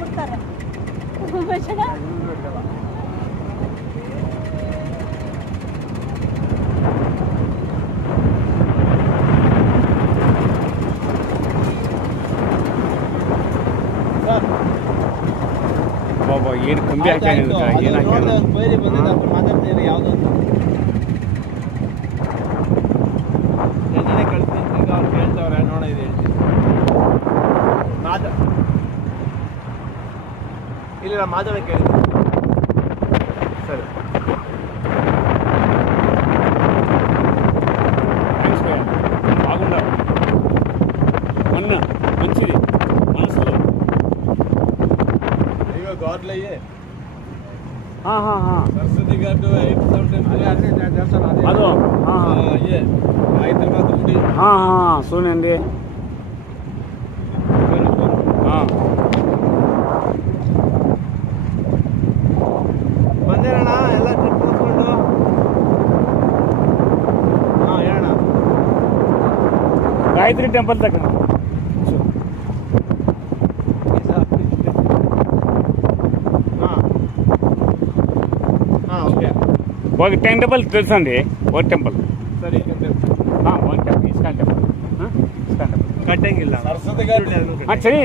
ಬಿಡ್ತಾರೆ ಬಾಬಾ ಏನು ಕಂಬಿ ಹಾಕ್ಯಾನಿಲ್ಲ ಏನು ಹಾಕ್ಯಾನ ಬೈರಿ ಬಂದಿದ್ದ ಮಾತಾಡ್ತೀರಿ ಯಾವುದೋ ಎಣ್ಣೆ ಕಳ್ತೀನಿ ಈಗ ಅವ್ರು ಕೇಳ್ತವ್ರೆ ನೋಡ ಇದು ಹೇಳ್ತೀನಿ ಇಲ್ಲ ಮಾತಾಡೋಕೆ ಕೇಳಿ ಸರಿ బాగుండా మొన్న మంచిది మనసులో ఇగో ఘాట్లు అయ్యే సరస్వతి ఘాట్ అదో అయ్యే హైదరాబాద్ ఉండి సోనండి ಬಂದೇನಣ್ಣ ಎಲ್ಲ ಟ್ರಿಪ್ ಮುಗಿಸ್ಕೊಂಡು ಹೇಳಣ್ಣ ಗಾಯತ್ರಿ ಟೆಂಪಲ್ ತಕ್ಕ ఓకే ఒక 10 టెంపుల్ తెలుసా అండి ఒక టెంపుల్ ಸರಿ ఒక టెంపుల్ ఇస్కాన్ టెంపుల్ ಕಟ್ಟಂಗಿಲ್ಲ సరే